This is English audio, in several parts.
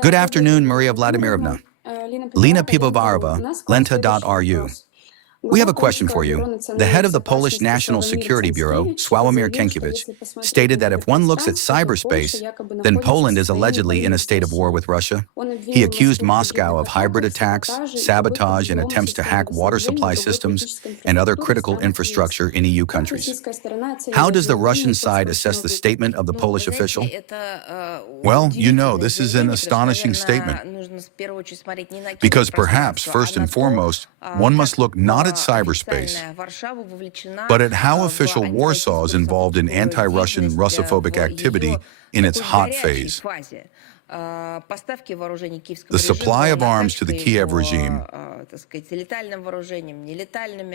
Good afternoon, Maria Vladimirovna. Lena Pivovarova, lenta.ru. We have a question for you. The head of the Polish National Security Bureau, Sławomir Kienkiewicz, stated that if one looks at cyberspace, then Poland is allegedly in a state of war with Russia. He accused Moscow of hybrid attacks, sabotage, and attempts to hack water supply systems and other critical infrastructure in EU countries. How does the Russian side assess the statement of the Polish official? Well, this is an astonishing statement. Because perhaps, first and foremost, one must look not at cyberspace, but at how official Warsaw is involved in anti-Russian Russophobic activity in its hot phase. The supply of arms to the Kiev regime,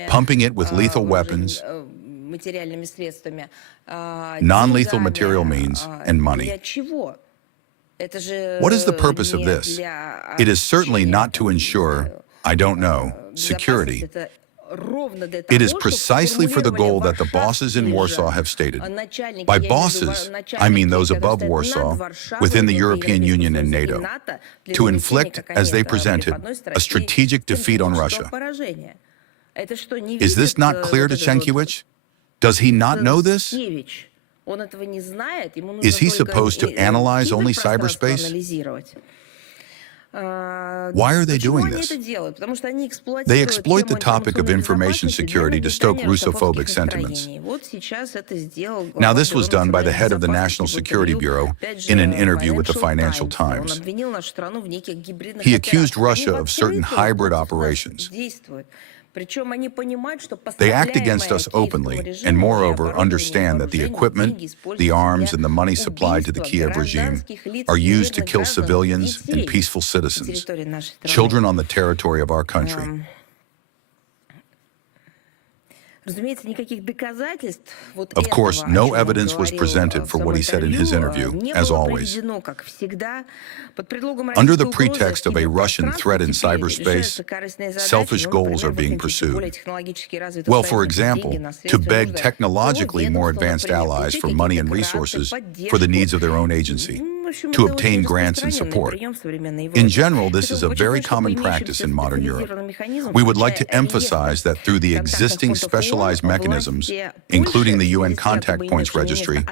pumping it with lethal weapons, non-lethal material means, and money. What is the purpose of this? It is certainly not to ensure, security. It is precisely for the goal that the bosses in Warsaw have stated. By bosses, I mean those above Warsaw, within the European Union and NATO, to inflict, as they present it, a strategic defeat on Russia. Is this not clear to Kienkiewicz? Does he not know this? Is he supposed to analyze only cyberspace? Why are they doing this? They exploit the topic of information security to stoke Russophobic sentiments. Now, this was done by the head of the National Security Bureau in an interview with the Financial Times. He accused Russia of certain hybrid operations. They act against us openly and, moreover, understand that the equipment, the arms, and the money supplied to the Kiev regime are used to kill civilians and peaceful citizens, children on the territory of our country. Of course, no evidence was presented for what he said in his interview, as always. Under the pretext of a Russian threat in cyberspace, selfish goals are being pursued. Well, for example, to beg technologically more advanced allies for money and resources for the needs of their own agency, to obtain grants and support. In general, this is a very common practice in modern Europe. We would like to emphasize that through the existing specialized mechanisms, including the UN Contact Points Registry,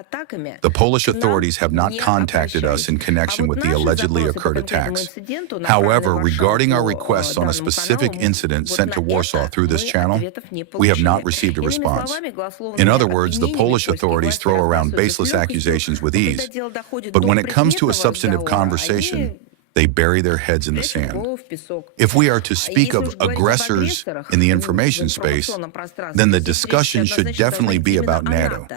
the Polish authorities have not contacted us in connection with the allegedly occurred attacks. However, regarding our requests on a specific incident sent to Warsaw through this channel, we have not received a response. In other words, the Polish authorities throw around baseless accusations with ease, but when it comes to a substantive conversation, they bury their heads in the sand. If we are to speak of aggressors in the information space, then the discussion should definitely be about NATO,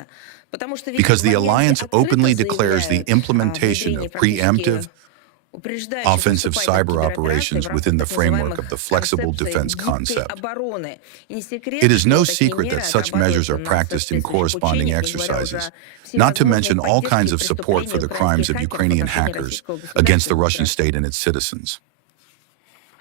because the alliance openly declares the implementation of preemptive, offensive cyber operations within the framework of the flexible defense concept. It is no secret that such measures are practiced in corresponding exercises, not to mention all kinds of support for the crimes of Ukrainian hackers against the Russian state and its citizens.